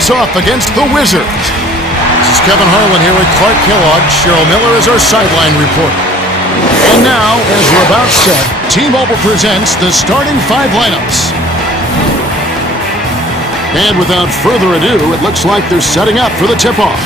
face off against the Wizards. This is Kevin Harlan here with Clark Kellogg. Cheryl Miller is our sideline reporter. And now, as we're about set, T-Mobile presents the starting 5 lineups. And without further ado, it looks like they're setting up for the tip-off.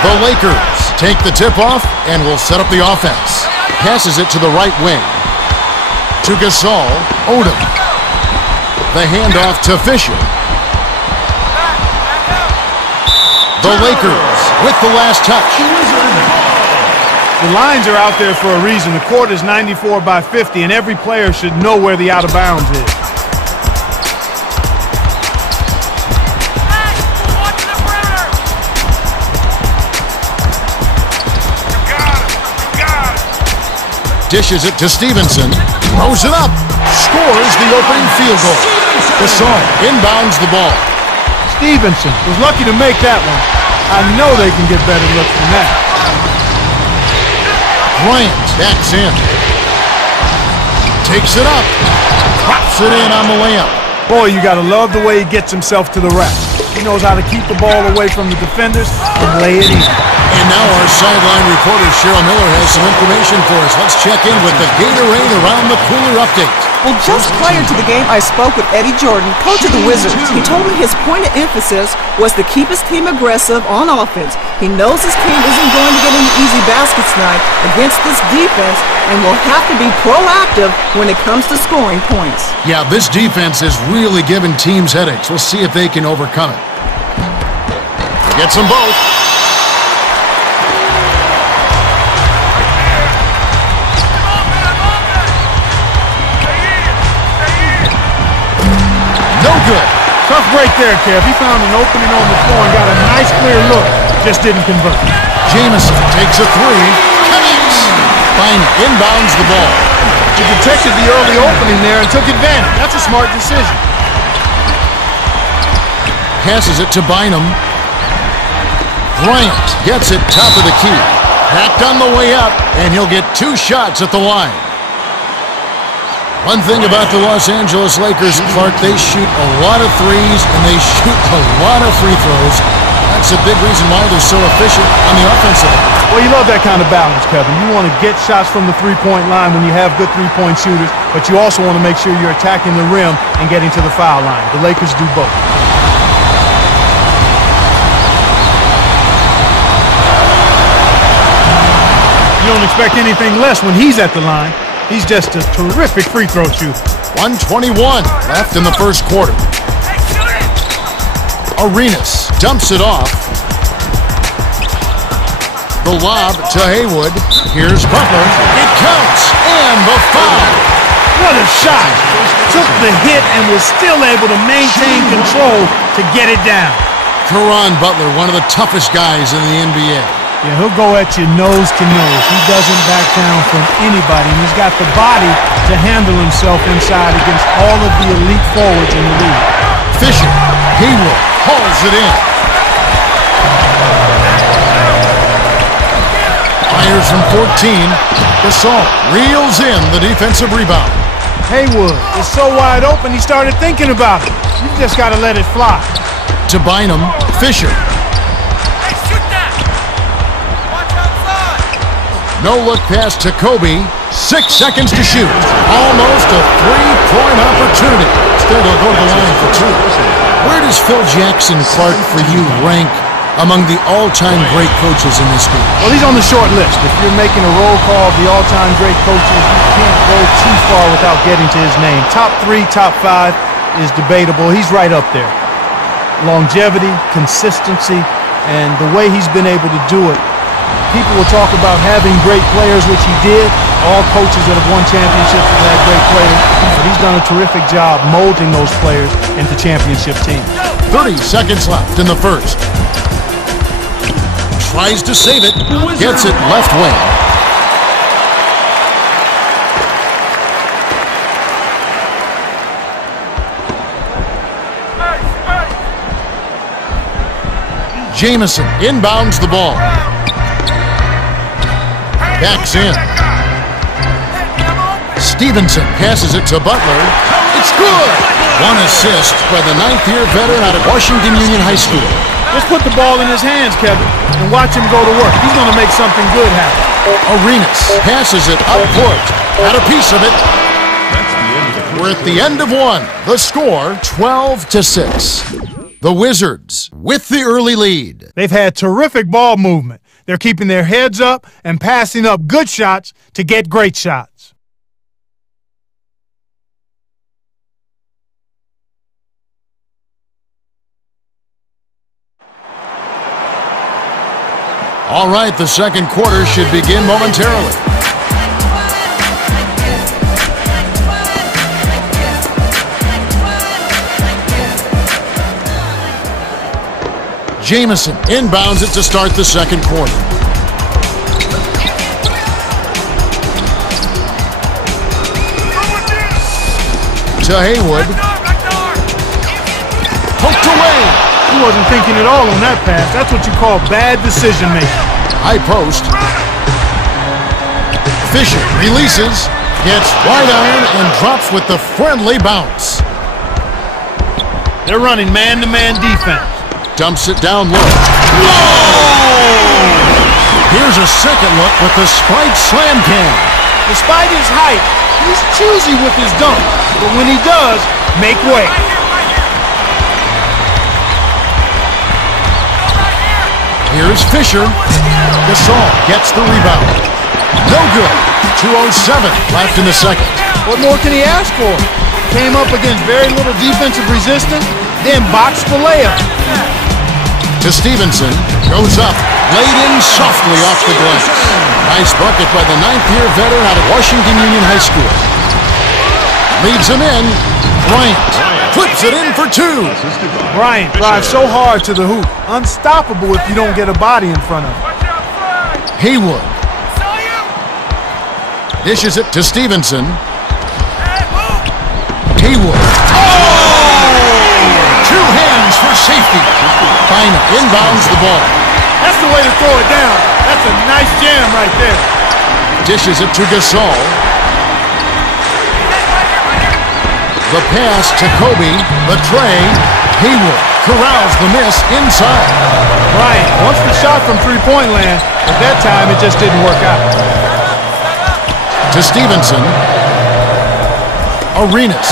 The Lakers take the tip-off and will set up the offense. Passes it to the right wing. To Gasol, Odom. The handoff to Fisher. The Lakers with the last touch. The lines are out there for a reason. The court is 94 by 50, and every player should know where the out of bounds is. Dishes it to Stevenson. Throws it up. Scores the opening field goal. Gasol inbounds the ball. Stevenson was lucky to make that one. I know they can get better looks than that. Bryant backs in. Takes it up. Drops it in on the layup. Boy, you gotta love the way he gets himself to the rack. He knows how to keep the ball away from the defenders and lay it in. And now our sideline reporter Cheryl Miller has some information for us. Let's check in with the Gatorade Around the Cooler update. Well, just prior to the game, I spoke with Eddie Jordan, coach of the Wizards. He told me his point of emphasis was to keep his team aggressive on offense. He knows his team isn't going to get any easy baskets tonight against this defense and will have to be proactive when it comes to scoring points. Yeah, this defense is really giving teams headaches. We'll see if they can overcome it. Gets them both. No good. Tough break there, Kev. He found an opening on the floor and got a nice clear look. Just didn't convert. Jamison takes a 3. Connects. Bynum inbounds the ball. He detected the early opening there and took advantage. That's a smart decision. Passes it to Bynum. Bryant gets it top of the key. Hacked on the way up, and he'll get 2 shots at the line. One thing about the Los Angeles Lakers, Clark, they shoot a lot of threes and they shoot a lot of free throws. That's a big reason why they're so efficient on the offensive end. Well, you love that kind of balance, Kevin. You want to get shots from the three-point line when you have good three-point shooters, but you also want to make sure you're attacking the rim and getting to the foul line. The Lakers do both. You don't expect anything less when he's at the line. He's just a terrific free throw shooter. 1:21 left in the first quarter. Arenas dumps it off. The lob to Haywood. Here's Butler. It counts. And the foul. What a shot. Took the hit and was still able to maintain control to get it down. Caron Butler, one of the toughest guys in the NBA. Yeah, he'll go at you nose to nose. He doesn't back down from anybody, and he's got the body to handle himself inside against all of the elite forwards in the league. Fisher, Haywood, hauls it in. Fires from 14. Gasol reels in the defensive rebound. Haywood is so wide open, he started thinking about it. You just got to let it fly. To Bynum, Fisher. No-look pass to Kobe. 6 seconds to shoot. Almost a 3-point opportunity. Still, they'll go to the line for 2. Where does Phil Jackson, Clark, for you, rank among the all-time great coaches in this league? Well, he's on the short list. If you're making a roll call of the all-time great coaches, you can't go too far without getting to his name. Top 3, top 5 is debatable. He's right up there. Longevity, consistency, and the way he's been able to do it. People will talk about having great players, which he did. All coaches that have won championships have had great players. But he's done a terrific job molding those players into championship teams. 30 seconds left in the first. Tries to save it. Gets it left wing. Jamison inbounds the ball. Backs in. Stevenson passes it to Butler. It's good! One assist by the ninth-year veteran out of Washington Union High School. Just put the ball in his hands, Kevin, and watch him go to work. He's going to make something good happen. Arenas passes it up court. Had a piece of it. We're at the end of one. The score, 12-6. The Wizards with the early lead. They've had terrific ball movement. They're keeping their heads up and passing up good shots to get great shots. All right, the second quarter should begin momentarily. Jamison inbounds it to start the second quarter. To Haywood. Poked away. He wasn't thinking at all on that pass. That's what you call bad decision-making. High post. Fisher releases, gets wide iron, and drops with the friendly bounce. They're running man-to-man defense. Dumps it down low. Whoa! Here's a second look with the Sprite Slam Cam. Despite his height, he's choosy with his dunk. But when he does, make way. Here's Fisher. Gasol gets the rebound. No good. 2:07 left in the second. What more can he ask for? Came up against very little defensive resistance, then boxed the layup. To Stevenson. Goes up. Laid in softly off the glass. Nice bucket by the ninth-year veteran out of Washington Union High School. Leads him in. Bryant flips it in for two. Bryant drives so hard to the hoop. Unstoppable if you don't get a body in front of him. Haywood dishes it to Stevenson. Haywood. Oh! Two hands for safety. Fina inbounds the ball. That's the way to throw it down. That's a nice jam right there. Dishes it to Gasol. The pass to Kobe. The tray. Haywood corrals the miss inside. Bryant wants the shot from three-point land, but that time it just didn't work out. To Stevenson. Arenas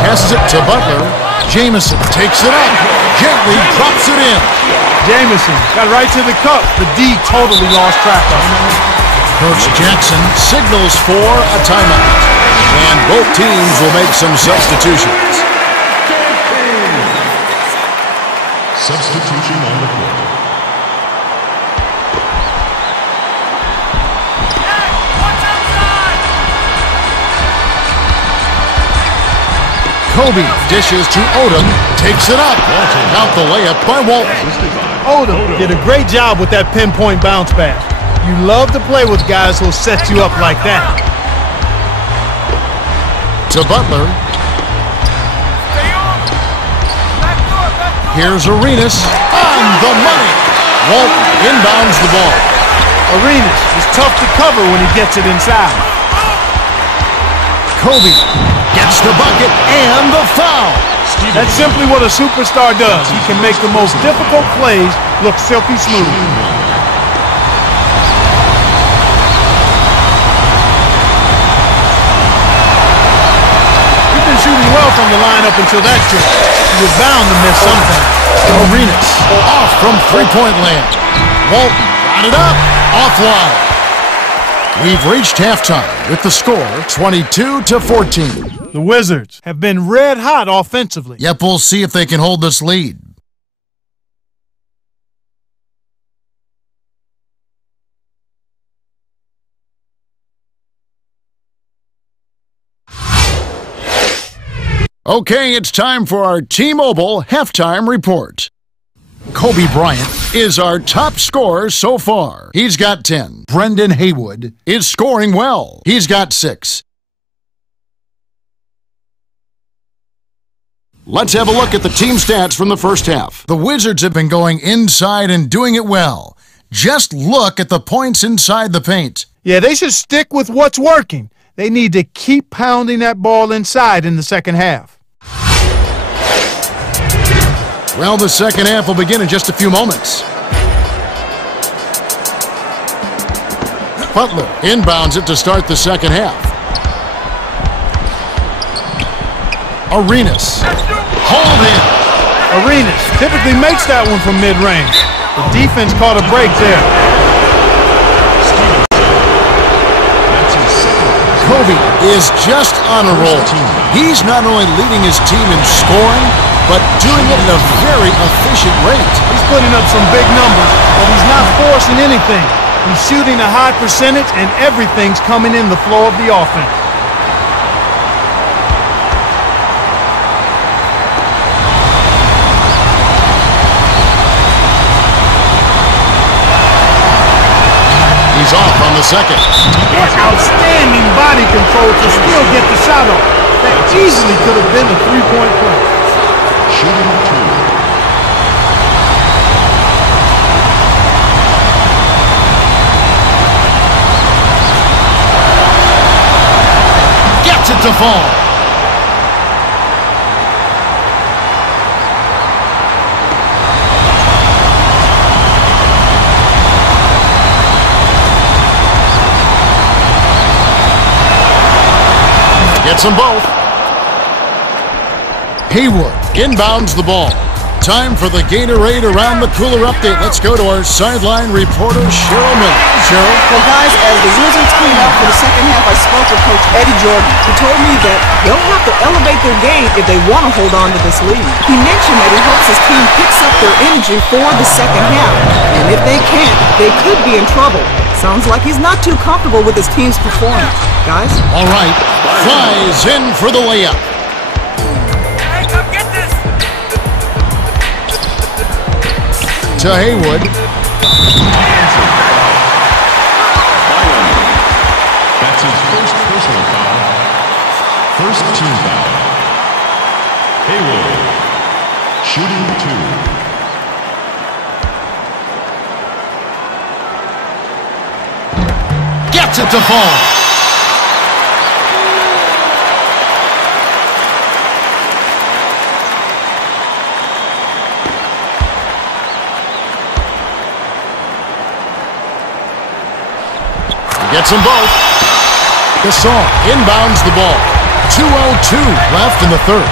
passes it to Butler. Jamison takes it up. Gently drops it in. Jamison got right to the cup, but D totally lost track of him. Coach Jackson signals for a timeout. And both teams will make some substitutions. Substitution on the court. Kobe dishes to Odom, takes it up. Out the layup by Walton. Odom did a great job with that pinpoint bounce pass. You love to play with guys who'll set you up like that. To Butler. Here's Arenas on the money. Walton inbounds the ball. Arenas is tough to cover when he gets it inside. Kobe gets the bucket and the foul. That's simply what a superstar does. He can make the most difficult plays look silky smooth. Shooting well from the line up until that trip. He was bound to miss something. Arenas off from three-point land. Walton got it up, offline. We've reached halftime with the score 22-14. The Wizards have been red hot offensively. Yep, we'll see if they can hold this lead. Okay, it's time for our T-Mobile halftime report. Kobe Bryant is our top scorer so far. He's got 10. Brendan Haywood is scoring well. He's got 6. Let's have a look at the team stats from the first half. The Wizards have been going inside and doing it well. Just look at the points inside the paint. Yeah, they should stick with what's working. They need to keep pounding that ball inside in the second half. Well, the second half will begin in just a few moments. Butler inbounds it to start the second half. Arenas. Hold in. Arenas typically makes that one from mid-range. The defense caught a break there. Kobe is just on a roll. He's not only leading his team in scoring, but doing it at a very efficient rate. He's putting up some big numbers, but he's not forcing anything. He's shooting a high percentage, and everything's coming in the flow of the offense. He's off on the second. Outstanding body control to still get the shot off. That easily could have been a three-point play. Shooting two. Gets it to fall. Gets them both. Haywood inbounds the ball. Time for the Gatorade Around the Cooler update. Let's go to our sideline reporter, Cheryl Miller. Cheryl? Well, guys, as the Wizards clean up for the second half, I spoke with Coach Eddie Jordan, who told me that they'll have to elevate their game if they want to hold on to this lead. He mentioned that he hopes his team picks up their energy for the second half, and if they can't, they could be in trouble. Sounds like he's not too comfortable with his team's performance. Guys? All right. Flies in for the layup. Hey, come get this! To Haywood. That's his first personal foul. First team foul. Haywood. Shooting two. Gets it to fall. Gets them both. Gasol inbounds the ball. 2:02 left in the third.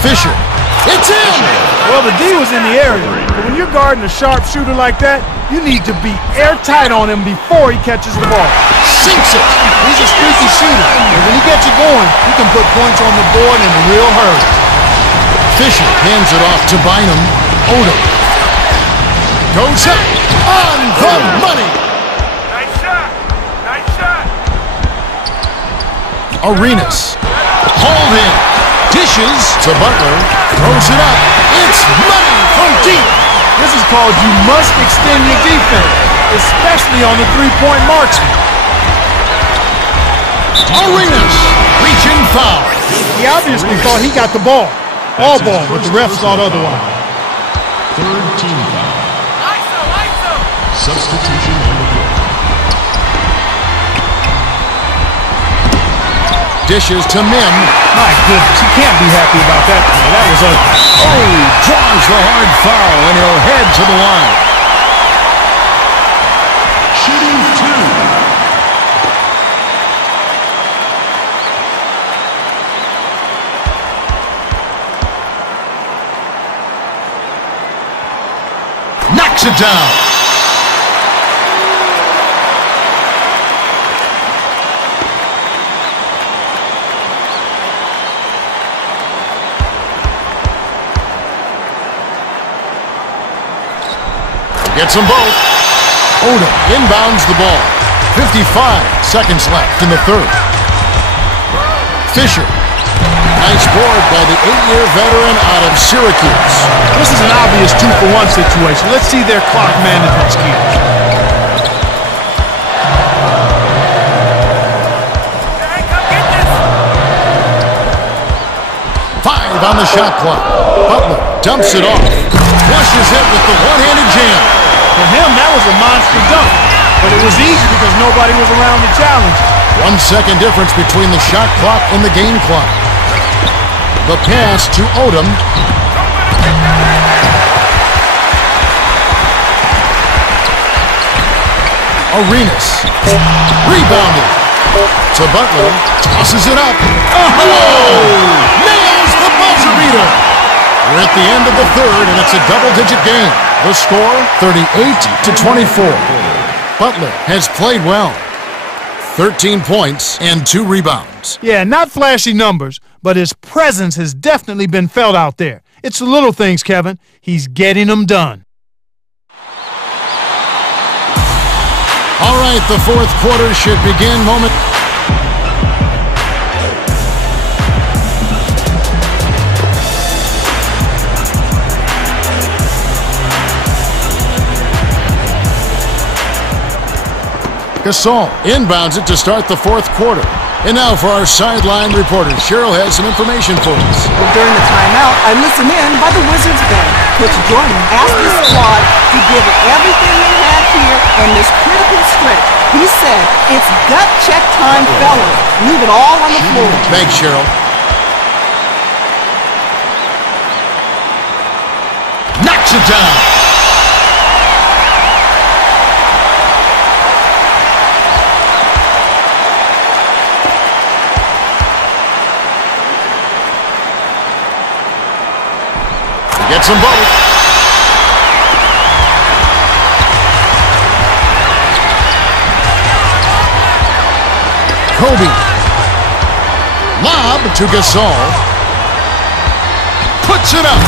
Fisher. It's in! Well, the D was in the area, but when you're guarding a sharpshooter like that, you need to be airtight on him before he catches the ball. Sinks it. He's a streaky shooter, and when he gets it going, he can put points on the board in a real hurry. Fisher hands it off to Bynum. Odom goes up on the money. Nice shot! Nice shot! Arenas. Hauled in. Dishes to Butler. Throws it up. It's money from deep. This is called you must extend your defense, especially on the three-point marksman. Arenas. Reaching foul. He obviously thought he got the ball. All ball, but the refs thought otherwise. Third team foul. ISO! ISO! Substitution on the court. Dishes to Mim. My goodness, he can't be happy about that play. That was ugly. Oh, draws the hard foul, and he'll head to the line. Shooting two. Knocks it down. Gets them both. Odom inbounds the ball. 55 seconds left in the third. Fisher. Nice board by the 8-year veteran out of Syracuse. This is an obvious 2-for-1 situation. Let's see their clock management skills. Hey, come get this! 5 on the shot clock. Butler dumps it off. Flushes it with the one-handed jam. For him, that was a monster dunk. but it was easy because nobody was around to challenge. 1 second difference between the shot clock and the game clock. The pass to Odom. Arenas. Rebounded. To Butler. Tosses it up. Oh! Nails the buzzer beater. We're at the end of the third, and it's a double-digit game. The score, 38-24. Butler has played well. 13 points and 2 rebounds. Yeah, not flashy numbers, but his presence has definitely been felt out there. It's the little things, Kevin. He's getting them done. All right, the fourth quarter should begin moment. Gasol inbounds it to start the fourth quarter. And now for our sideline reporter, Cheryl has some information for us. Well, during the timeout, I listened in by the Wizards bench. Coach Jordan asked the squad to give it everything they had here in this critical stretch. He said, "It's gut check time, fellas. Leave it all on the floor." Thanks, Cheryl. Knocks it down. Gets them both. Kobe. Lob to Gasol. Puts it up.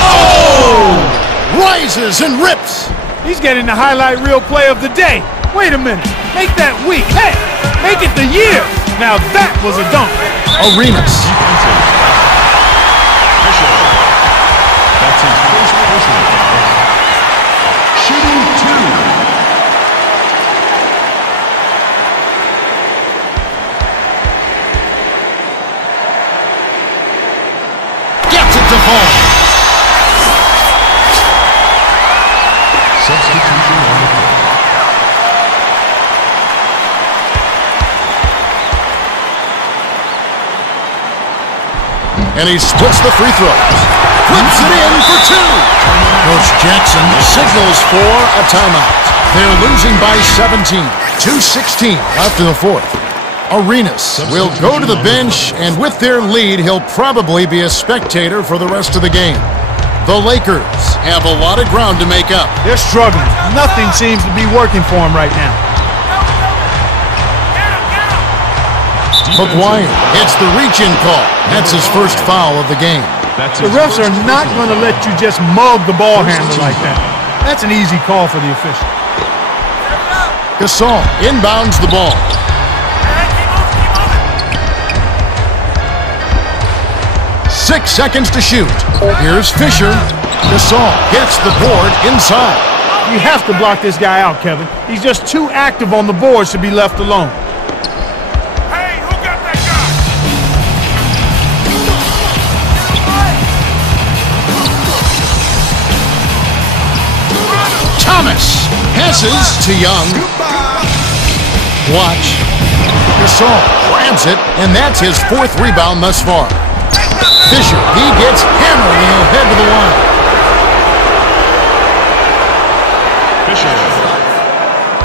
Oh! Rises and rips. He's getting the highlight reel play of the day. Wait a minute. Make that week. Hey, make it the year. Now that was a dunk. Arenas. That's his first personal foul. Shooting 2. Gets it to fall. Substitution on the floor. And he splits the free throws. Puts it in for 2. Coach Jackson signals for a timeout. They're losing by 17. 2:16 left in the fourth. Arenas will go to the bench, and with their lead, he'll probably be a spectator for the rest of the game. The Lakers have a lot of ground to make up. They're struggling. Nothing seems to be working for them right now. McGuire hits the reach-in call. That's his first foul of the game. The refs are not going to let you just mug the ball handler like that. That's an easy call for the official. Gasol inbounds the ball. Keep moving. 6 seconds to shoot. Here's Fisher. Gasol gets the board inside. You have to block this guy out, Kevin. He's just too active on the boards to be left alone. Hey, who got that guy? Thomas passes to Young. Watch. Gasol grabs it, and that's his 4th rebound thus far. Fisher, he gets hammered and he'll head to the line. Fisher.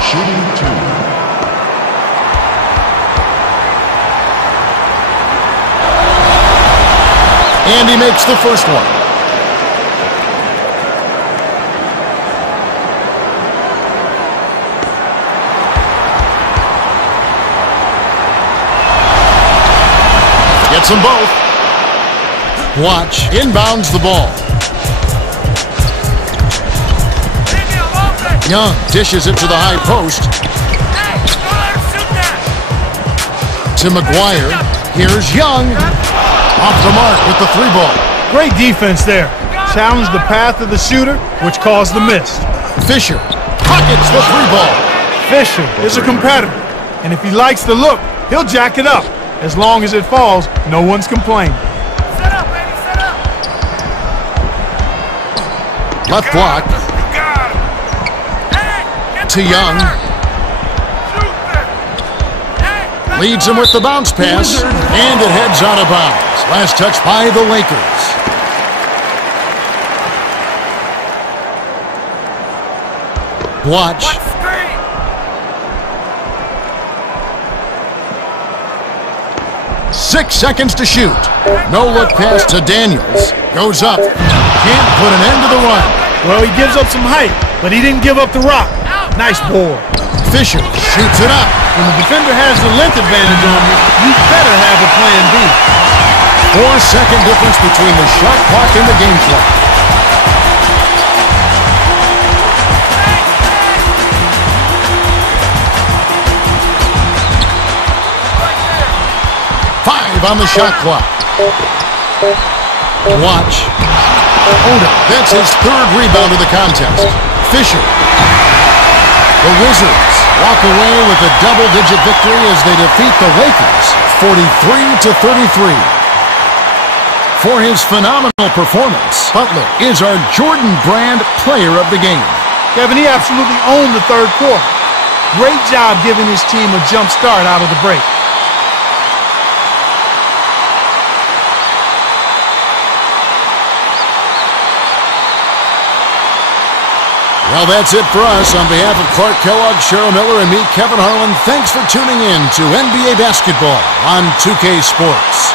Shooting 2. And he makes the first one. Gets them both. Watch. Inbounds the ball. Leave me alone, then. Young dishes it to the high post. Hey, don't let him shoot that. To McGuire. Here's Young. Off the mark with the 3-ball. Great defense there. Challenged the path of the shooter, which caused the miss. Fisher pockets the 3-ball. Fisher is a competitor, and if he likes the look, he'll jack it up. As long as it falls, no one's complaining. Set up, baby, set up. Left block You got him. Hey, get to the Young. ball. Leads him with the bounce pass, and it heads out of bounds. Last touch by the Lakers. Watch. 6 seconds to shoot. No look pass to Daniels. Goes up. Can't put an end to the run. Well, he gives up some height, but he didn't give up the rock. Nice board. Fisher shoots it up. When the defender has the length advantage on you, you better have a plan B. 4-second difference between the shot clock and the game clock. On the shot clock. Watch. Oda, that's his third rebound of the contest. Fisher. The Wizards walk away with a double-digit victory as they defeat the Lakers 43-33. For his phenomenal performance, Butler is our Jordan Brand Player of the Game. Kevin, he absolutely owned the third quarter. Great job giving his team a jump start out of the break. Well, that's it for us. On behalf of Clark Kellogg, Cheryl Miller, and me, Kevin Harlan, thanks for tuning in to NBA Basketball on 2K Sports.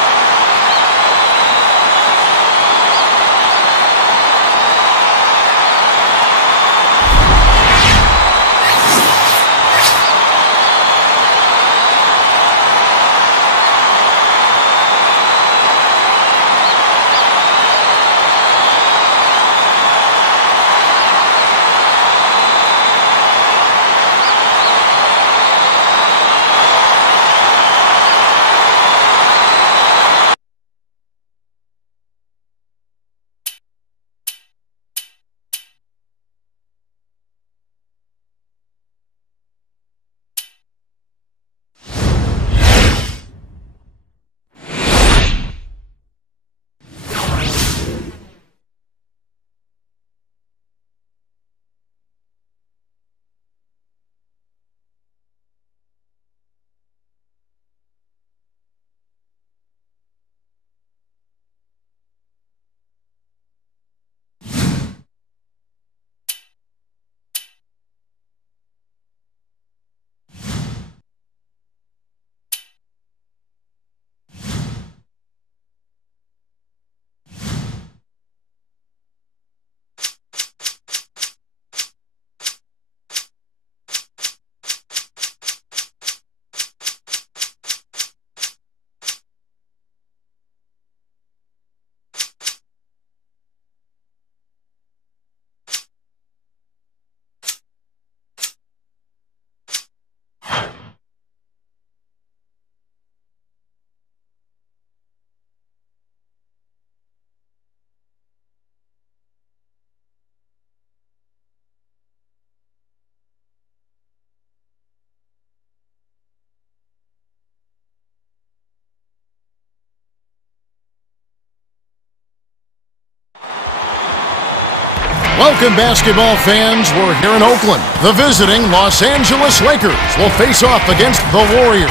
Welcome, basketball fans. We're here in Oakland. The visiting Los Angeles Lakers will face off against the Warriors.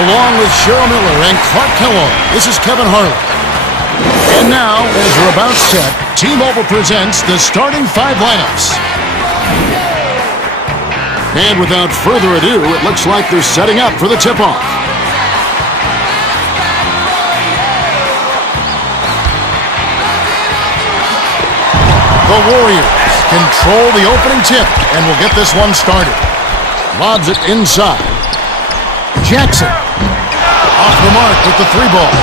Along with Cheryl Miller and Clark Kellogg, this is Kevin Harlan. And now, as we're about set, T-Mobile presents the starting five lineups. And without further ado, it looks like they're setting up for the tip-off. The Warriors control the opening tip and will get this one started. Lobs it inside. Jackson off the mark with the three ball.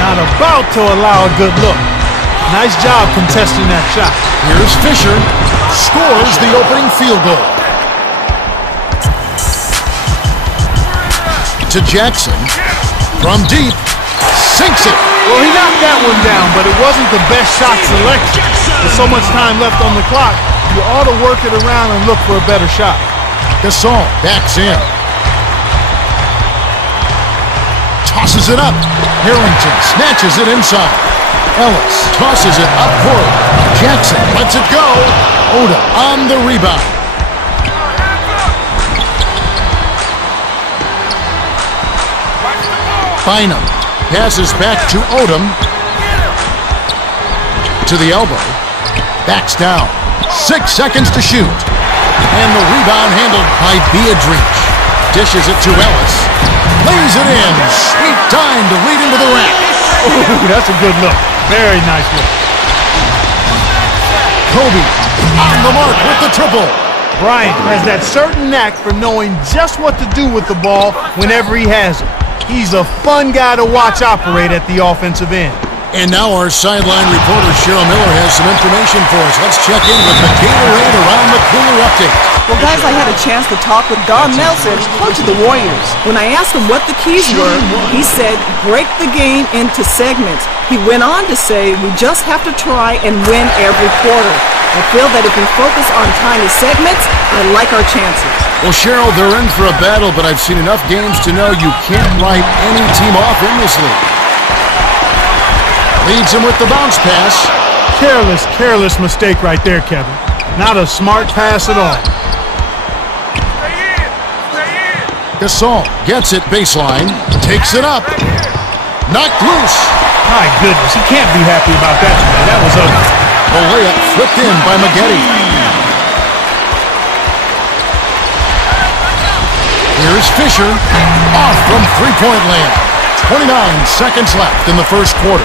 Not about to allow a good look. Nice job contesting that shot. Here's Fisher. Scores the opening field goal. To Jackson. From deep. Sinks it. Well, he knocked that one down, but it wasn't the best shot selection. With so much time left on the clock, you ought to work it around and look for a better shot. Gasol backs in. Tosses it up. Harrington snatches it inside. Ellis tosses it up court. Jackson lets it go. Oda on the rebound. Bynum passes back to Odom. To the elbow. Backs down. 6 seconds to shoot. And the rebound handled by Biedrich. Dishes it to Ellis. Lays it in. Sweet time to lead into the rack. Ooh, that's a good look. Very nice look. Kobe on the mark with the triple. Bryant has that certain knack for knowing just what to do with the ball whenever he has it. He's a fun guy to watch operate at the offensive end. And now our sideline reporter, Cheryl Miller, has some information for us. Let's check in with the Gatorade Around the Cooler update. Well, guys, I had a chance to talk with Don Nelson, coach of the Warriors. When I asked him what the keys were, he said, break the game into segments. He went on to say, we just have to try and win every quarter. I feel that if we focus on tiny segments, I like our chances. Well, Cheryl, they're in for a battle, but I've seen enough games to know you can't write any team off in this league. Leads him with the bounce pass. Careless mistake right there, Kevin. Not a smart pass at all. Gasol gets it baseline, takes it up. Knocked loose. My goodness, he can't be happy about that today. That was ugly. The layup flipped in by Maggette. Here's Fisher, off from three-point land. 29 seconds left in the first quarter.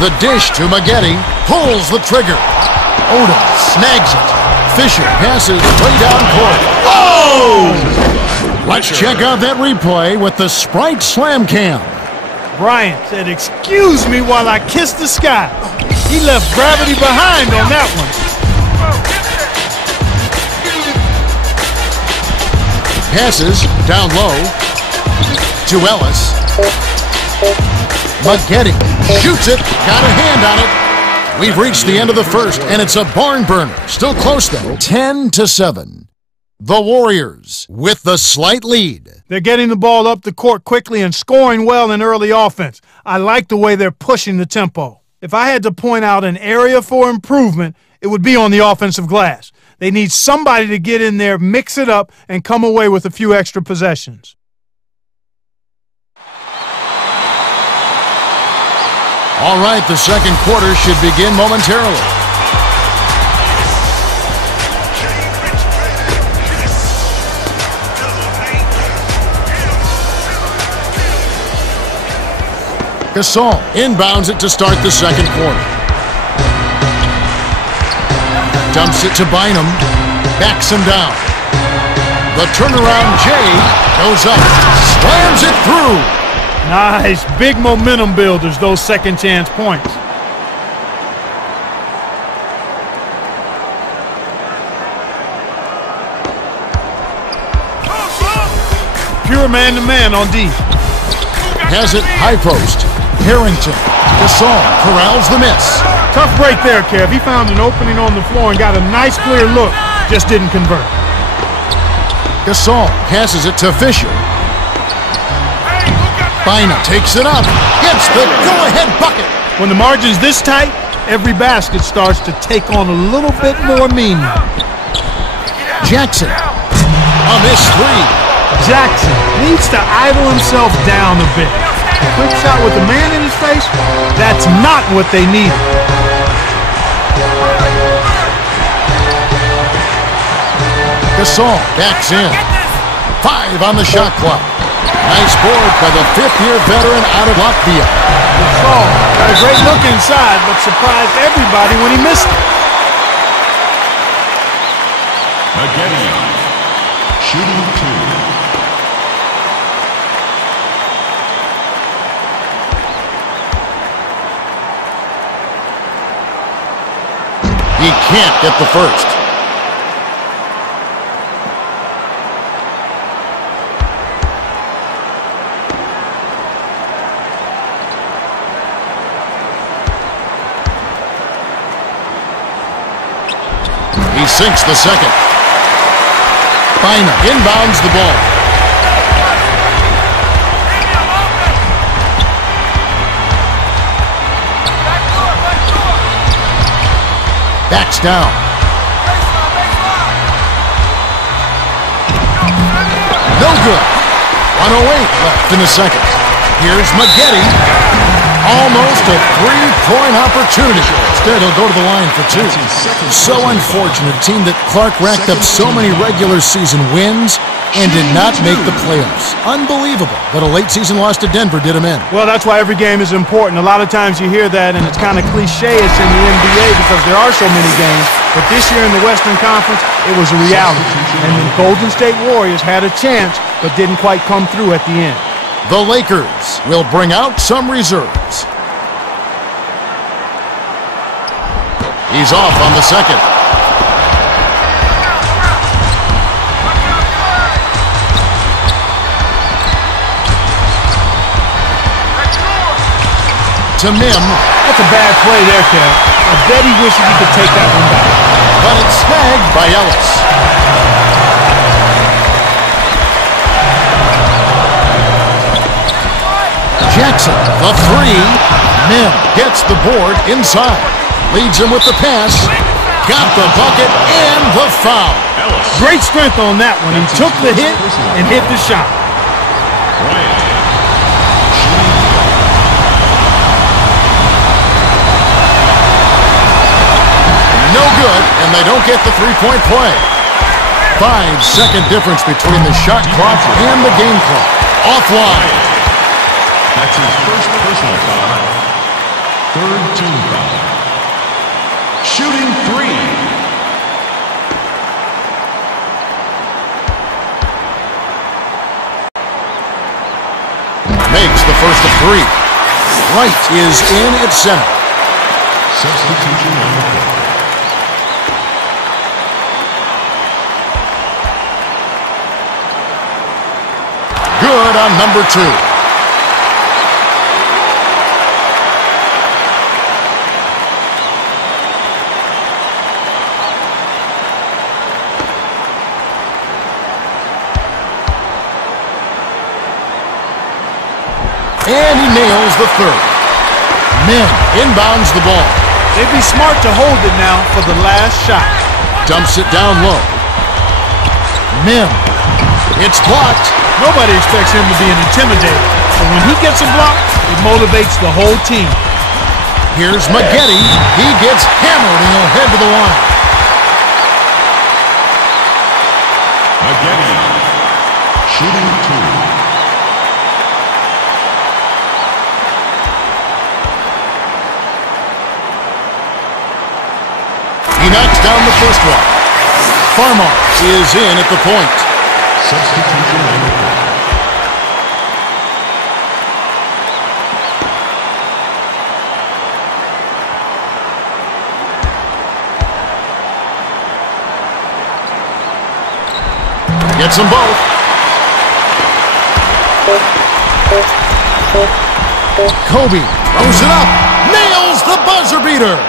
The dish to Maggette, pulls the trigger. Odom snags it. Fisher passes way down court. Oh! Let's check out that replay with the Sprite Slam Cam. Bryant said, excuse me while I kiss the sky. He left gravity behind on that one. Passes down low to Ellis. Maggette shoots it, got a hand on it. We've reached the end of the first, and it's a barn burner. Still close, though. 10-7. The Warriors with the slight lead. They're getting the ball up the court quickly and scoring well in early offense. I like the way they're pushing the tempo. If I had to point out an area for improvement, it would be on the offensive glass. They need somebody to get in there, mix it up, and come away with a few extra possessions. All right, the second quarter should begin momentarily. Gasol inbounds it to start the second quarter. Dumps it to Bynum. Backs him down. The turnaround Jay goes up. Slams it through. Nice. Big momentum builders, those second chance points. Pure man-to-man on D. Has it high post. Harrington. Gasol corrals the miss. Tough break there, Kev. He found an opening on the floor and got a nice clear look. Just didn't convert. Gasol passes it to Fisher. Bynum takes it up. Gets the go-ahead bucket. When the margin's this tight, every basket starts to take on a little bit more meaning. Jackson. A missed three. Jackson needs to idle himself down a bit. A quick shot with a man in his face, that's not what they need. Gasol backs in. 5 on the shot clock. Nice board by the fifth-year veteran out of Latvia. Gasol got a great look inside, but surprised everybody when he missed it. Maggette, shooting 2. He can't get the first. He sinks the second. Bynum inbounds the ball. Backs down. No good. 1:08 left in the second. Here's Maggette. Almost a three-point opportunity. Instead, he'll go to the line for two. So unfortunate. A team that Clark racked up so many regular season wins and did not make the playoffs. Unbelievable that a late-season loss to Denver did him in. Well, that's why every game is important. A lot of times you hear that, and it's kind of cliche-ish in the NBA because there are so many games. But this year in the Western Conference, it was a reality. And the Golden State Warriors had a chance, but didn't quite come through at the end. The Lakers will bring out some reserves. He's off on the second. To Mim. That's a bad play there, Kev. I bet he wishes he could take that one back. But it's snagged by Ellis. Jackson, the three. Mim gets the board inside. Leads him with the pass. Got the bucket and the foul. Great strength on that one. He took the hit and hit the shot. No good, and they don't get the three-point play. 5-second difference between the shot clock and the game clock. Offline. That's his first personal foul. Third team foul. Shooting three. Makes the first of three. Wright is in at center. Substitution on the court. Good on number two. And he nails the third. Mim inbounds the ball. They'd be smart to hold it now for the last shot. Dumps it down low. Mim. It's blocked. Nobody expects him to be an intimidator, but when he gets a block, it motivates the whole team. Here's Maggette. He gets hammered and he'll head to the line. Maggette. Shooting two. He knocks down the first one. Farmar is in at the point. Substitution on the court. Gets them both. Kobe throws it up. Nails the buzzer beater.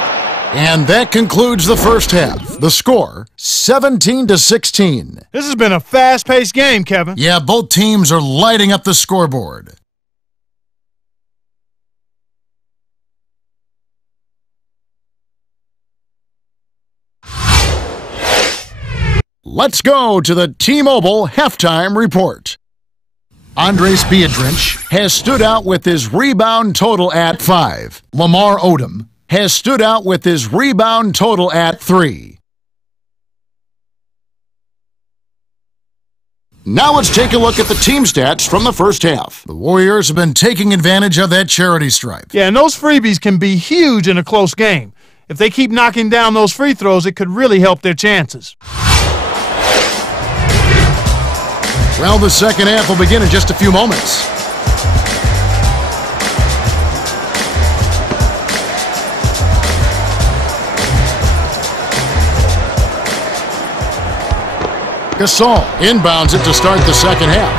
And that concludes the first half. The score, 17-16. This has been a fast-paced game, Kevin. Yeah, both teams are lighting up the scoreboard. Let's go to the T-Mobile halftime report. Andres Biedrins has stood out with his rebound total at 5. Lamar Odom has stood out with his rebound total at 3. Now let's take a look at the team stats from the first half. The Warriors have been taking advantage of that charity stripe. Yeah, and those freebies can be huge in a close game. If they keep knocking down those free throws, it could really help their chances. Well, the second half will begin in just a few moments. Gasol inbounds it to start the second half.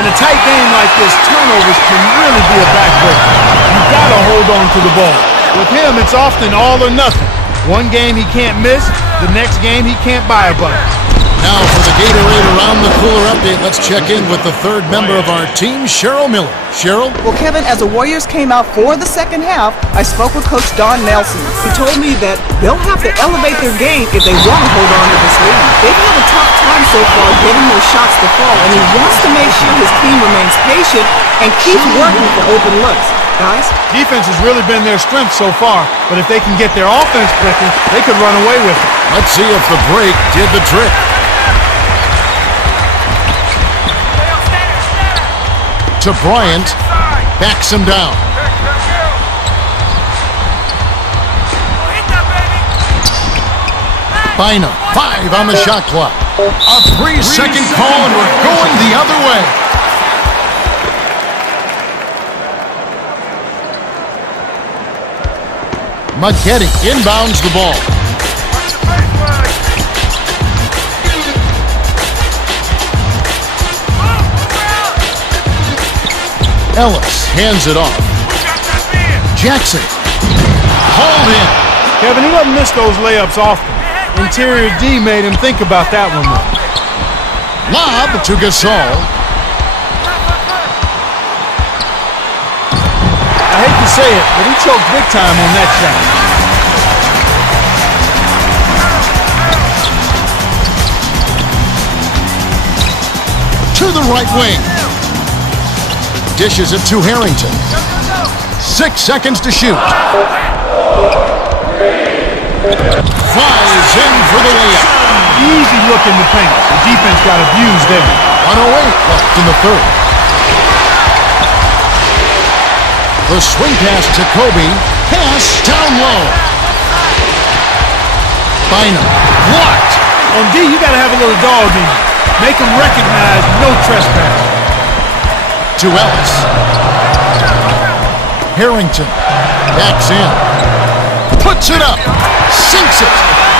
In a tight game like this, turnovers can really be a backbreaker. You've got to hold on to the ball. With him, it's often all or nothing. One game he can't miss, the next game he can't buy a bucket. Now for the Gatorade Around the Cooler update, let's check in with the third member of our team, Cheryl Miller. Cheryl? Well, Kevin, as the Warriors came out for the second half, I spoke with Coach Don Nelson. He told me that they'll have to elevate their game if they want to hold on to this lead. They've had a tough time so far getting those shots to fall, and he wants to make sure his team remains patient and keeps working for open looks. Guys? Defense has really been their strength so far, but if they can get their offense clicking, they could run away with it. Let's see if the break did the trick. To Bryant, backs him down. Bynum, 5 on the shot clock. A 3-second call, and we're going the other way. Maggette inbounds the ball. Ellis hands it off. Jackson, hauled in. Kevin, he doesn't miss those layups often. Interior D made him think about that one, though. Lob to Gasol. I hate to say it, but he choked big time on that shot. To the right wing. Dishes it to Harrington. 6 seconds to shoot. Flies in for the layup. Easy look in the paint. The defense got abused there. 1:08 left in the third. The swing pass to Kobe. Pass down low. Bynum blocked. On D, you got to have a little dog in you. Make them recognize no trespass. To Ellis. Harrington backs in. Puts it up. Sinks it.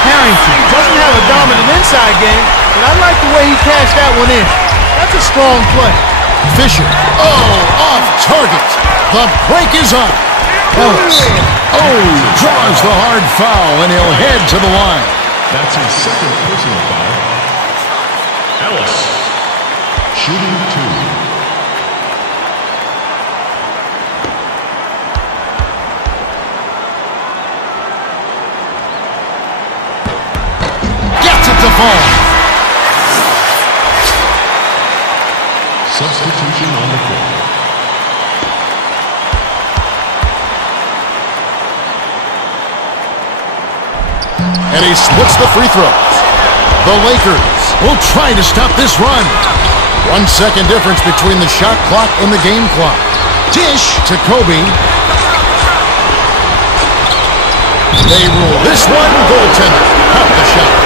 Harrington doesn't have a dominant inside game, but I like the way he cashed that one in. That's a strong play. Fisher. Oh, off target. The break is up. Ellis. Oh, draws the hard foul, and he'll head to the line. That's his second personal foul. Ellis, shooting 2. To fall. Substitution on the court. And he splits the free throws. The Lakers will try to stop this run. 1 second difference between the shot clock and the game clock. Dish to Kobe. They rule this one goaltender. Caught the shot.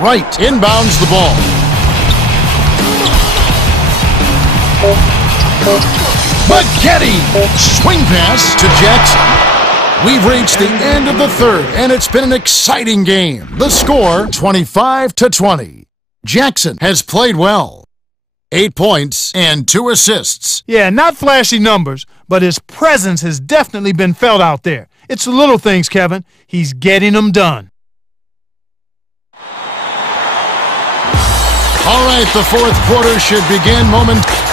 Right inbounds the ball. Maggette, swing pass to Jackson. We've reached the end of the third, and it's been an exciting game. The score, 25-20. Jackson has played well. 8 points and 2 assists. Yeah, not flashy numbers, but his presence has definitely been felt out there. It's the little things, Kevin. He's getting them done. All right, the fourth quarter should begin momentarily.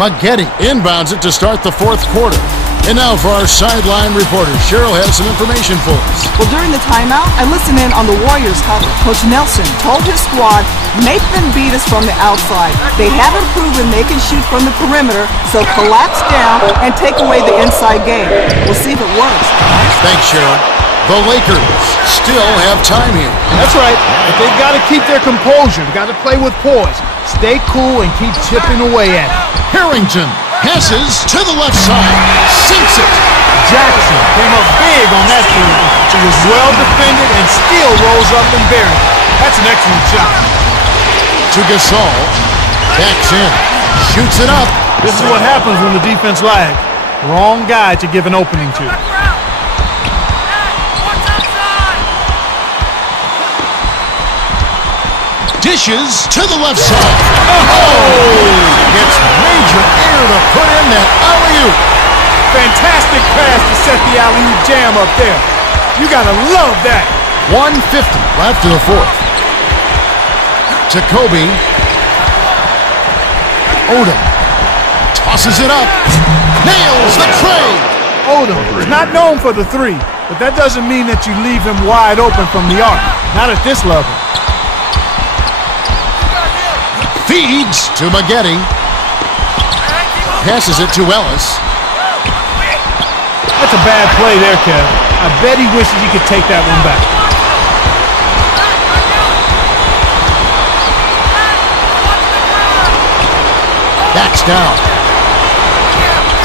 Maggette inbounds it to start the fourth quarter. And now for our sideline reporter, Cheryl has some information for us. Well, during the timeout, I listened in on the Warriors huddle. Coach Nelson told his squad, make them beat us from the outside. They haven't proven they can shoot from the perimeter, so collapse down and take away the inside game. We'll see if it works. Thanks, Cheryl. The Lakers still have time here. That's right, but they've got to keep their composure. They've got to play with poise. Stay cool and keep chipping away at it. Harrington passes to the left side. Sinks it. Jackson came up big on that three. He was well defended and still rolls up and buried it. That's an excellent shot. To Gasol. Backs in. Shoots it up. This is what happens when the defense lags. Wrong guy to give an opening to. Dishes to the left side. Oh! It's major air to put in that alley-oop. Fantastic pass to set the alley-oop jam up there. You gotta love that. 1:50 left in the fourth. To Kobe. Odom tosses it up. Nails the tray. Odom is not known for the three, but that doesn't mean that you leave him wide open from the arc. Not at this level. Feeds to Maggette. Passes it to Ellis. That's a bad play there, Kev. I bet he wishes he could take that one back. Backs down.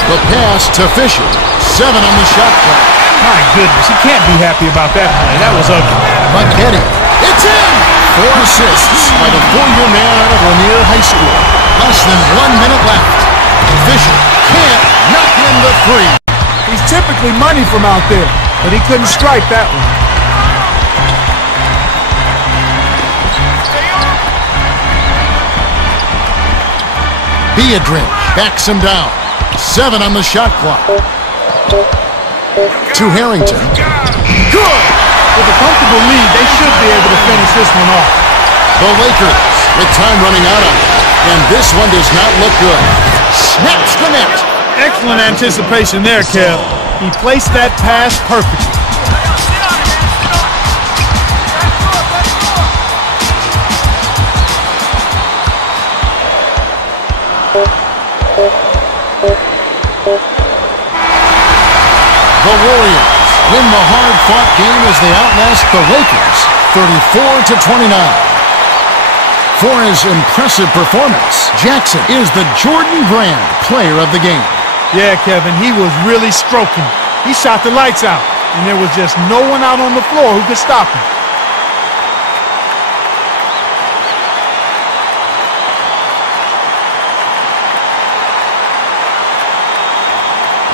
The pass to Fisher. 7 on the shot clock. My goodness, he can't be happy about that play. That was ugly. Maggette. It's in! 4 assists by the 4-year man out of Lanier High School. Less than 1 minute left. Fisher can't knock in the 3. He's typically money from out there, but he couldn't strike that one. Biedrins backs him down. 7 on the shot clock. To Harrington. Good! With a comfortable lead, they should be able to finish this one off. The Lakers with time running out on it. And this one does not look good. Snaps the net. Excellent anticipation there, Kev. He placed that pass perfectly. The Warriors win the hard-fought game as they outlast the Lakers 34-29. For his impressive performance, Jackson is the Jordan Brand player of the game. Yeah, Kevin, he was really stroking. He shot the lights out, and there was just no one out on the floor who could stop him.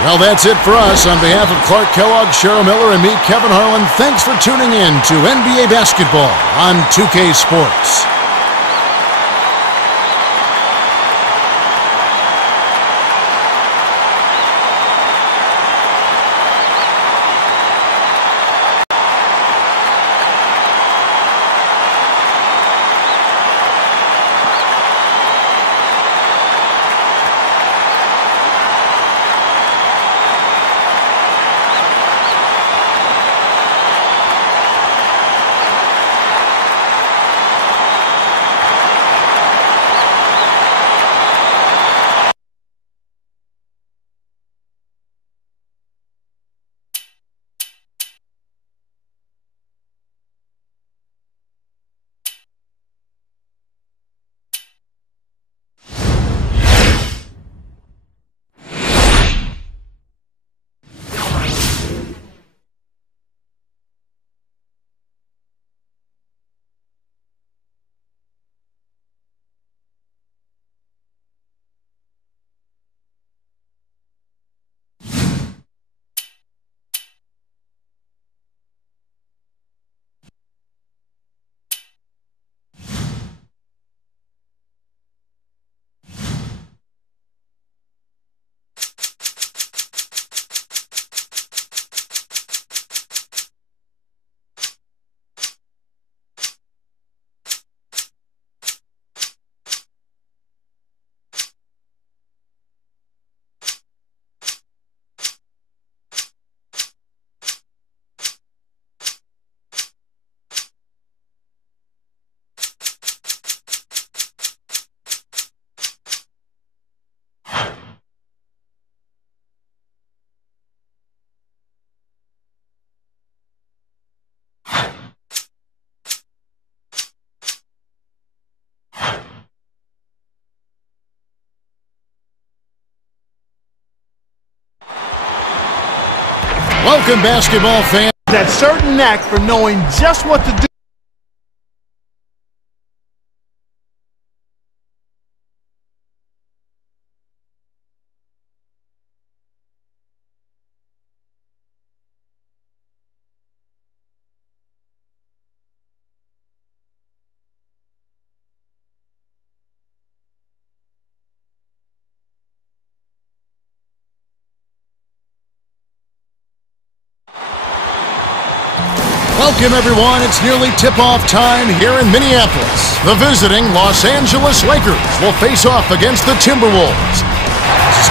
Well, that's it for us. On behalf of Clark Kellogg, Cheryl Miller, and me, Kevin Harlan, thanks for tuning in to NBA Basketball on 2K Sports. Welcome, basketball fans. That certain knack for knowing just what to do. Welcome, everyone. It's nearly tip-off time here in Minneapolis. The visiting Los Angeles Lakers will face off against the Timberwolves.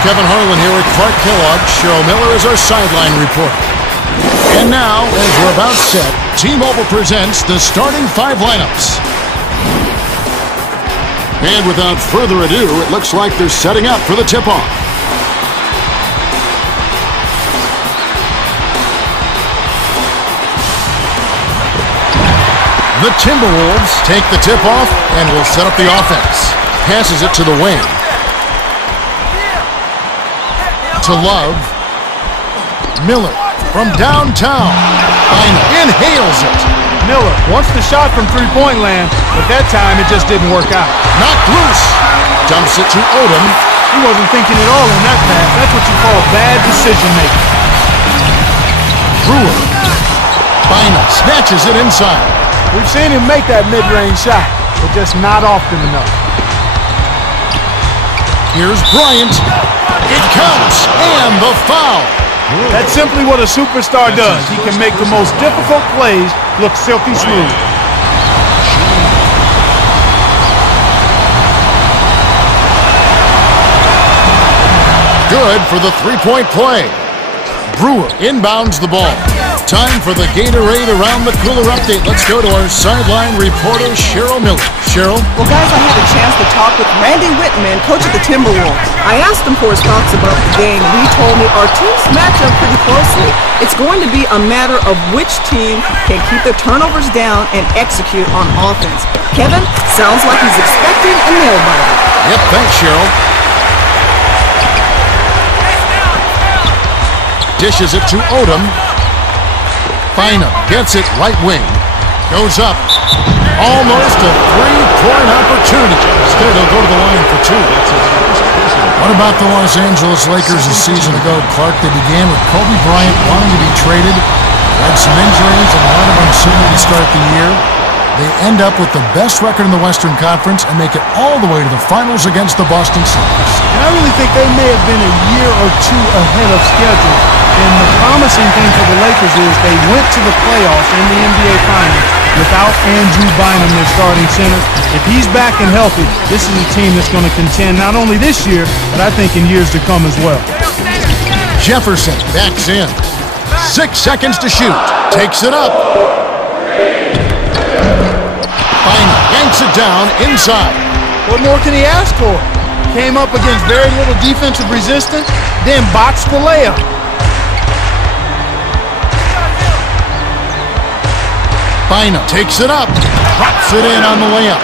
Kevin Harlan here with Clark Kellogg. Cheryl Miller is our sideline reporter. And now, as we're about set, T-Mobile presents the starting 5 lineups. And without further ado, it looks like they're setting up for the tip-off. The Timberwolves take the tip-off and will set up the offense. Passes it to the wing. To Love. Miller from downtown. Inhales it. Miller wants the shot from three-point land, but that time it just didn't work out. Knocked loose. Dumps it to Odom. He wasn't thinking at all in that pass. That's what you call bad decision-making. Brewer. Bynum snatches it inside. We've seen him make that mid-range shot, but just not often enough. Here's Bryant. It counts, and the foul. That's simply what a superstar does. He can make the most difficult plays look silky smooth. Good for the three-point play. Brewer inbounds the ball. Time for the Gatorade Around the Cooler update. Let's go to our sideline reporter, Cheryl Miller. Cheryl? Well, guys, I had a chance to talk with Randy Whitman, coach of the Timberwolves. I asked him for his thoughts about the game, and he told me our teams match up pretty closely. It's going to be a matter of which team can keep their turnovers down and execute on offense. Kevin, sounds like he's expecting a nail-biter. Yep, thanks, Cheryl. Dishes it to Odom. Bynum gets it right wing. Goes up. Almost a three-point opportunity. Instead, he'll go to the line for 2. What about the Los Angeles Lakers a season ago, Clark? They began with Kobe Bryant wanting to be traded. Had some injuries and a lot of uncertainty to start the year. They end up with the best record in the Western Conference and make it all the way to the finals against the Boston Celtics. And I really think they may have been a year or 2 ahead of schedule. And the promising thing for the Lakers is they went to the playoffs in the NBA Finals without Andrew Bynum, their starting center. If he's back and healthy, this is a team that's going to contend not only this year, but I think in years to come as well. Jefferson backs in. 6 seconds to shoot. Takes it up. Bynum yanks it down inside. What more can he ask for? Came up against very little defensive resistance, then botched the layup. Bynum takes it up. Drops it in on the layup.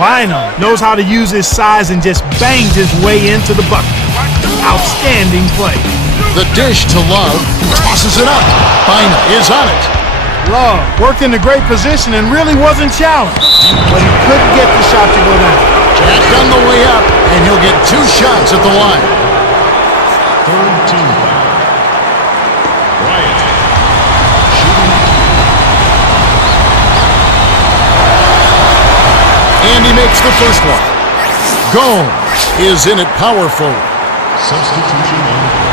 Bynum knows how to use his size and just banged his way into the bucket. Outstanding play. The dish to Love. Tosses it up. Bynum is on it. Love worked in a great position and really wasn't challenged, but he couldn't get the shot to go down. Jacked on the way up, and he'll get 2 shots at the line. Third team foul. Bryant. And he makes the first one. Gomes is in at power forward. Substitution on the floor.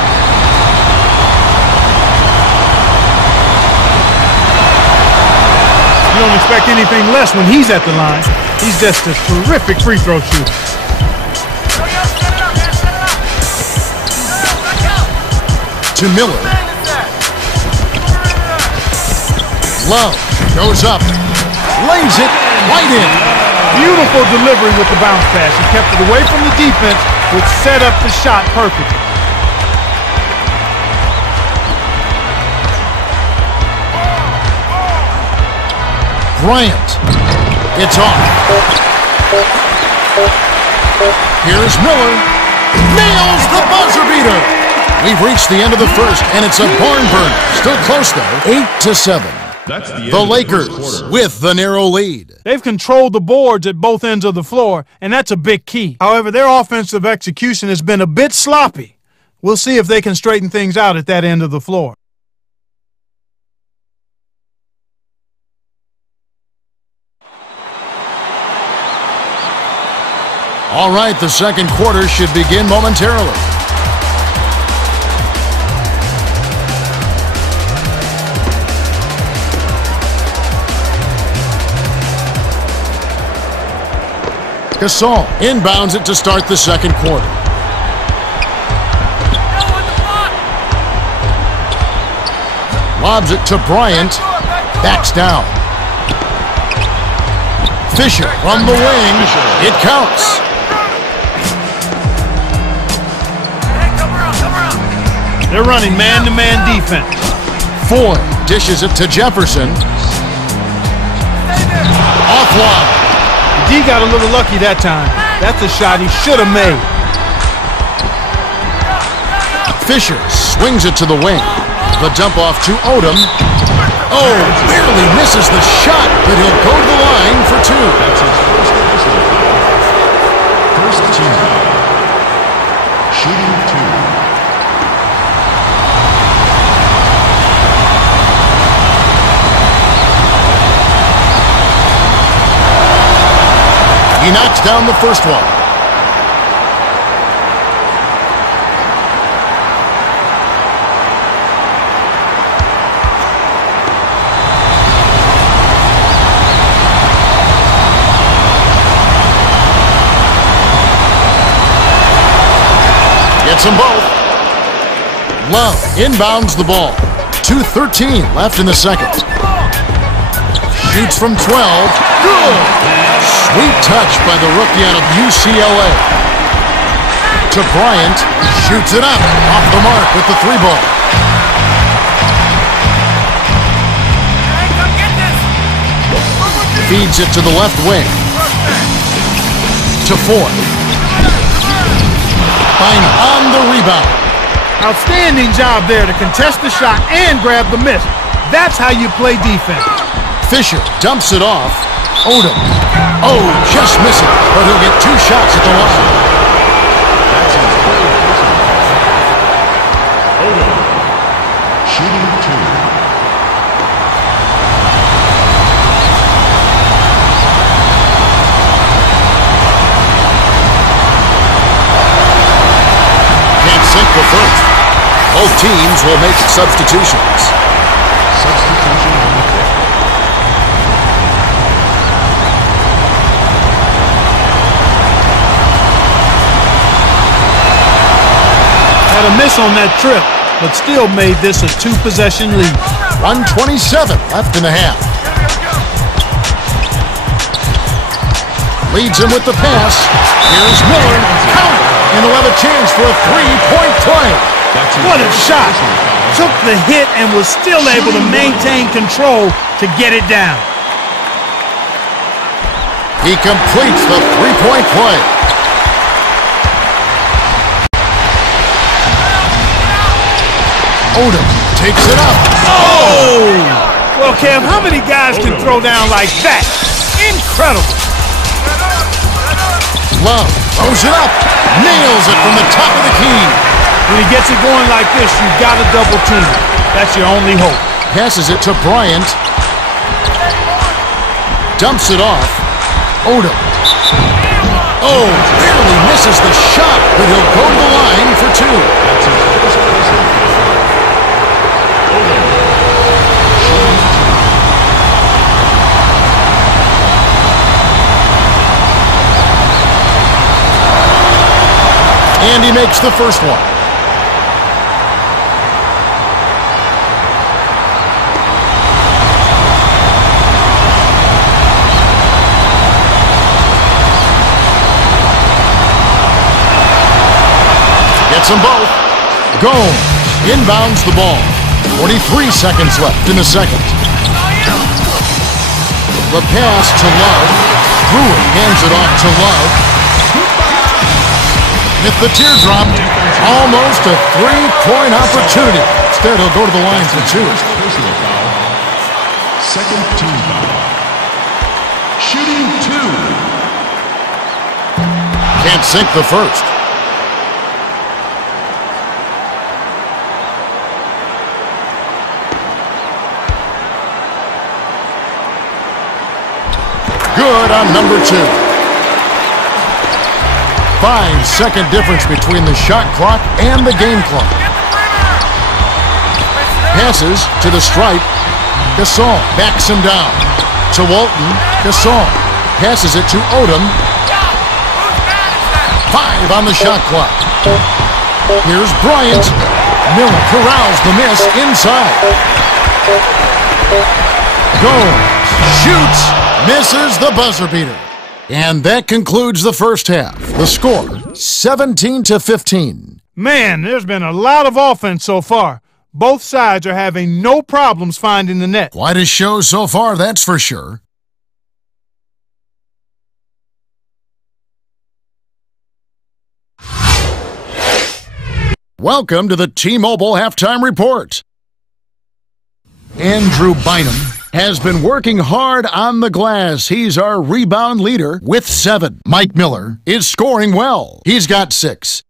You don't expect anything less when he's at the line. He's just a terrific free throw shooter. To Miller. Love goes up. Lays it right in. Beautiful delivery with the bounce pass. He kept it away from the defense, which set up the shot perfectly. Bryant. It's off. Here's Miller. Nails the buzzer beater. We've reached the end of the first, and it's a barn burner. Still close, though. 8-7. That's the Lakers with the narrow lead. They've controlled the boards at both ends of the floor, and that's a big key. However, their offensive execution has been a bit sloppy. We'll see if they can straighten things out at that end of the floor. All right, the second quarter should begin momentarily. Gasol inbounds it to start the second quarter. Lobs it to Bryant. Backs down. Fisher from the wing. It counts. They're running man-to-man defense. Ford dishes it to Jefferson. Offline. D got a little lucky that time. That's a shot he should have made. Fisher swings it to the wing. The dump off to Odom. Oh, barely misses the shot, but he'll go to the line for two. That's his first personal foul. First team foul. Shooting two. He knocks down the first one. Gets them both. Love inbounds the ball. 2:13 left in the second. Shoots from 12. Good. Sweet touch by the rookie out of UCLA. To Bryant. Shoots it up. Off the mark with the three ball. Feeds it to the left wing. To Ford. Fine on the rebound. Outstanding job there to contest the shot and grab the miss. That's how you play defense. Fisher dumps it off. Odom. Oh, just missing, but he'll get two shots at the line. That's his third personal foul. Odom. Shooting two. Can't sink the first. Both teams will make substitutions. Substitution on the court. Had a miss on that trip, but still made this a two-possession lead. 1:27 left in the half. Leads him with the pass. Here's Miller. Count! And he'll have a chance for a three-point play. That's his What a first shot! personal foul. Took the hit and was still able to maintain control to get it down. He completes the three-point play. Odom takes it up. Oh! Well, Kev, how many guys can throw down like that? Incredible! Love throws it up. Nails it from the top of the key. When he gets it going like this, you've got to double team it. That's your only hope. Passes it to Bryant. Dumps it off. Odom. Oh, barely misses the shot, but he'll go to the line for two. That's his first personal foul. Odom. Shooting two. And he makes the first one. Gets them both. Gomes inbounds the ball. 43 seconds left in the second. The pass to Love. Brewer hands it off to Love. With the teardrop, almost a three-point opportunity. Instead, he'll go to the line for two. First personal foul. Second team foul. Shooting two. Can't sink the first. Good on number two. 5-second difference between the shot clock and the game clock. Passes to the stripe. Gasol backs him down. To Walton. Gasol passes it to Odom. 5 on the shot clock. Here's Bryant. Miller corrals the miss inside. Goes, shoots, misses the buzzer beater. And that concludes the first half. The score, 17-15. Man, there's been a lot of offense so far. Both sides are having no problems finding the net. Quite a show so far, that's for sure. Welcome to the T-Mobile Halftime Report. Andrew Bynum has been working hard on the glass. He's our rebound leader with 7. Mike Miller is scoring well. He's got 6.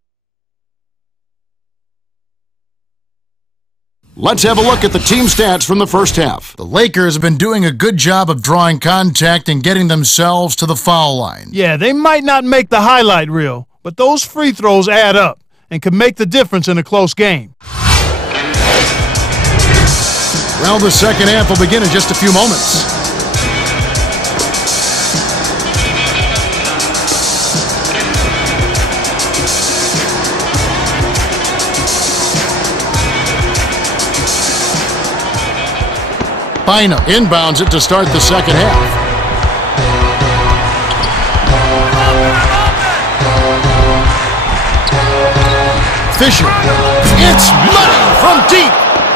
Let's have a look at the team stats from the first half. The Lakers have been doing a good job of drawing contact and getting themselves to the foul line. Yeah, they might not make the highlight reel, but those free throws add up and can make the difference in a close game. Well, the second half will begin in just a few moments. Bynum inbounds it to start the second half. Fisher. It's money from deep.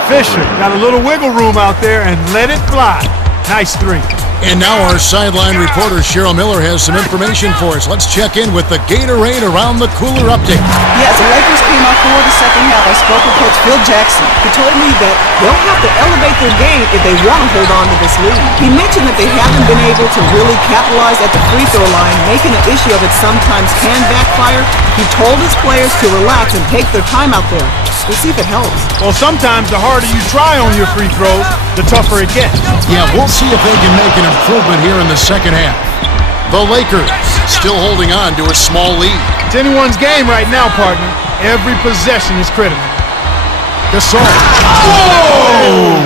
Fisher got a little wiggle room out there and let it fly. Nice 3. And now our sideline reporter Cheryl Miller has some information for us. Let's check in with the Gatorade Around the Cooler update. Yes, the Lakers came out forward the second half. I spoke with Coach Phil Jackson. He told me that they'll have to elevate their game if they want to hold on to this lead. He mentioned that they haven't been able to really capitalize at the free throw line, making an issue of it sometimes can backfire. He told his players to relax and take their time out there. We'll see if it helps. Well, sometimes the harder you try on your free throws, the tougher it gets. Yeah, we'll see if they can make an improvement here in the second half. The Lakers still holding on to a small lead. It's anyone's game right now, partner. Every possession is critical. Gasol. Oh!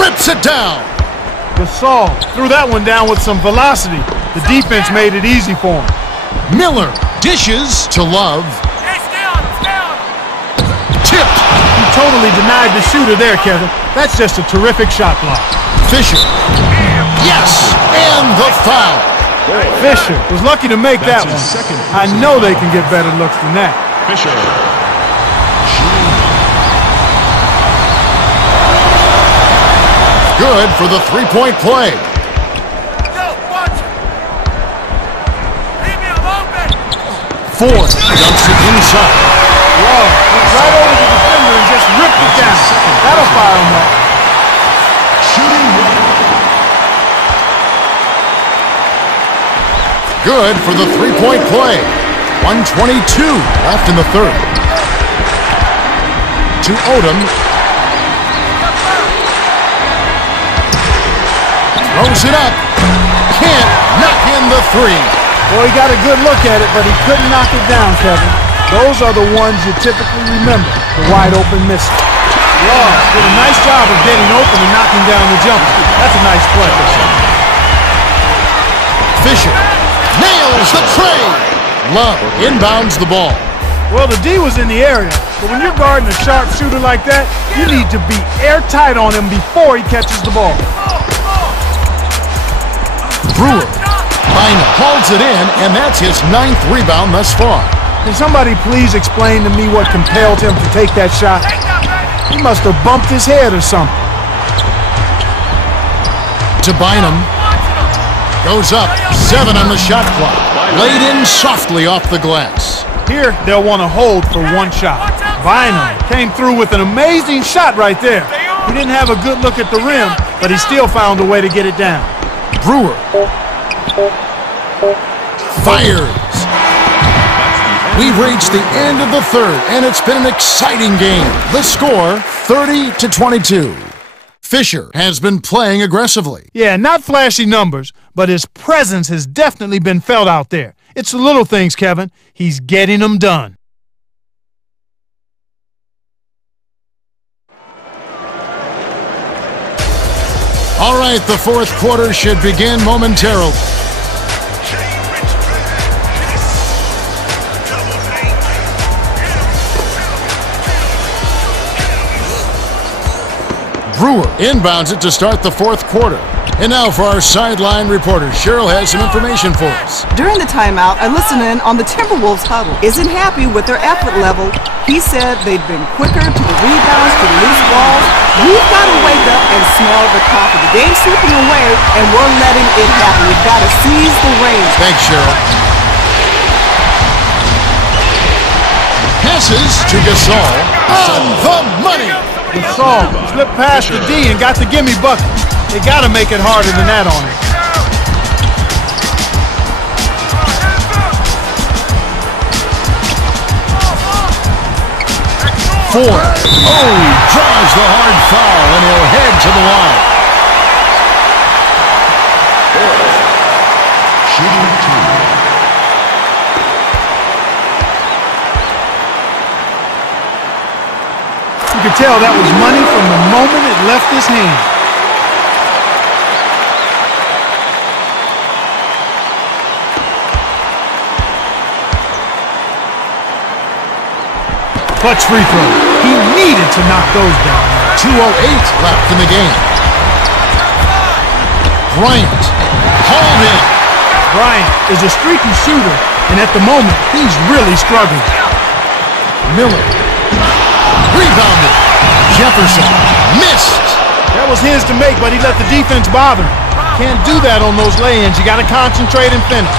Rips it down. Gasol threw that one down with some velocity. The defense made it easy for him. Miller dishes to Love. Hey, stay on him, stay on him. Tipped. He totally denied the shooter there, Kevin. That's just a terrific shot block. Fisher. Yes, and the foul. Fisher was lucky to make that one. I know they can get better looks than that. Fisher. Good for the three-point play. Yo, watch it. Leave me alone, Ford dumps it inside. Love went right over the defender and just ripped it down. That'll fire him up. Shooting one. Good for the three-point play. 1:22 left in the third. To Odom. Throws it up. Can't knock in the 3. Well, he got a good look at it, but he couldn't knock it down, Kevin. Those are the ones you typically remember, the wide-open misses. Love did a nice job of getting open and knocking down the jumper. That's a nice play. Fisher nails the tray. Love inbounds the ball. Well, the D was in the area, but when you're guarding a sharp shooter like that, you need to be airtight on him before he catches the ball. Brewer. Bynum holds it in, and that's his 9th rebound thus far. Can somebody please explain to me what compelled him to take that shot? He must have bumped his head or something. To Bynum. Goes up. 7 on the shot clock. Laid in softly off the glass. Here, they'll want to hold for one shot. Bynum came through with an amazing shot right there. He didn't have a good look at the rim, but he still found a way to get it down. Brewer. Fires. We've reached the end of the third, and it's been an exciting game. The score, 30-22. Fisher has been playing aggressively. Yeah, not flashy numbers, but his presence has definitely been felt out there. It's the little things, Kevin. He's getting them done. All right, the fourth quarter should begin momentarily. Brewer inbounds it to start the fourth quarter. And now for our sideline reporter, Cheryl has some information for us. During the timeout, I listened in on the Timberwolves huddle. Isn't happy with their effort level. He said they've been quicker to the rebounds, to the loose balls. We've got to wake up and smell the coffee. The game's slipping away, and we're letting it happen. We've got to seize the reins. Thanks, Cheryl. Passes to Gasol. On the money. Gasol slipped past the D and got the gimme bucket. They got to make it harder than that on him. Ford. Oh, he draws the hard foul, and he'll head to the line. Shooting 2. You could tell that was money from the moment it left his hand. Clutch free throw. He needed to knock those down. 2:08 left in the game. Bryant hauled in. Bryant is a streaky shooter, and at the moment, he's really struggling. Miller rebounded. Jefferson missed. That was his to make, but he let the defense bother him. Can't do that on those lay-ins. You got to concentrate and finish.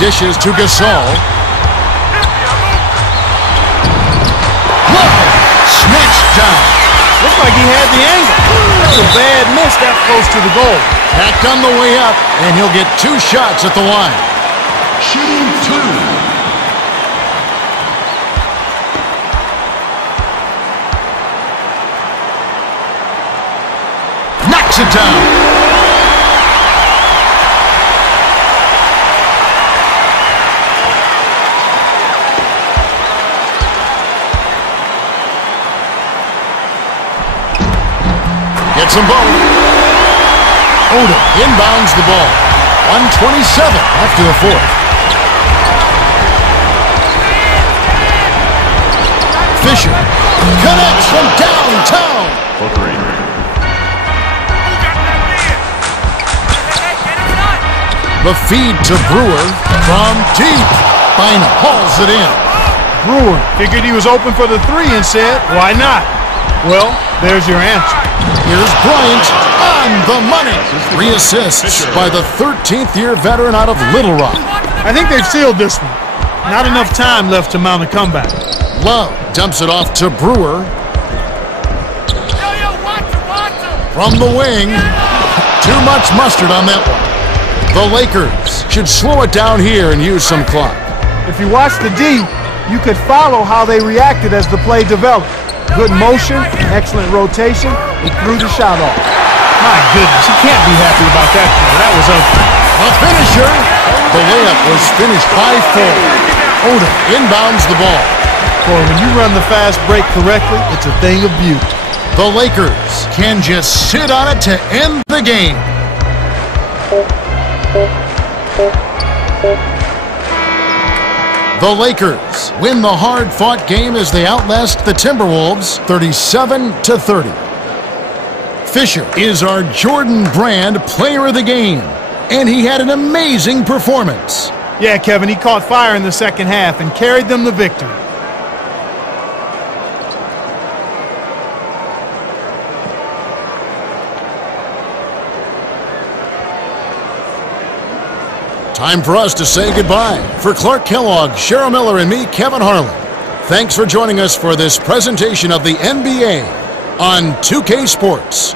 Dishes to Gasol. Snatched down. Looks like he had the angle. That's a bad miss that close to the goal. Backed on the way up, and he'll get 2 shots at the line. Shooting 2. Knocks it down. Gets them both. Odom inbounds the ball. 1:27 after the fourth. Fisher connects from downtown. For 3. The feed to Brewer from deep. Bynum hauls it in. Brewer figured he was open for the 3 and said, why not? Well, there's your answer. Here's Bryant on the money. 3 assists by the 13th-year veteran out of Little Rock. I think they've sealed this one. Not enough time left to mount a comeback. Love dumps it off to Brewer. From the wing. Too much mustard on that one. The Lakers should slow it down here and use some clock. If you watch the D, you could follow how they reacted as the play developed. Good motion, excellent rotation, and threw the shot off. My goodness, he can't be happy about that play. That was ugly. A finisher. The layup was finished by 4. Odom inbounds the ball. Boy, when you run the fast break correctly, it's a thing of beauty. The Lakers can just sit on it to end the game. The Lakers win the hard-fought game as they outlast the Timberwolves 37-30. Fisher is our Jordan Brand Player of the Game, and he had an amazing performance. Yeah, Kevin, he caught fire in the second half and carried them to victory. Time for us to say goodbye. For Clark Kellogg, Cheryl Miller, and me, Kevin Harlan, thanks for joining us for this presentation of the NBA on 2K Sports.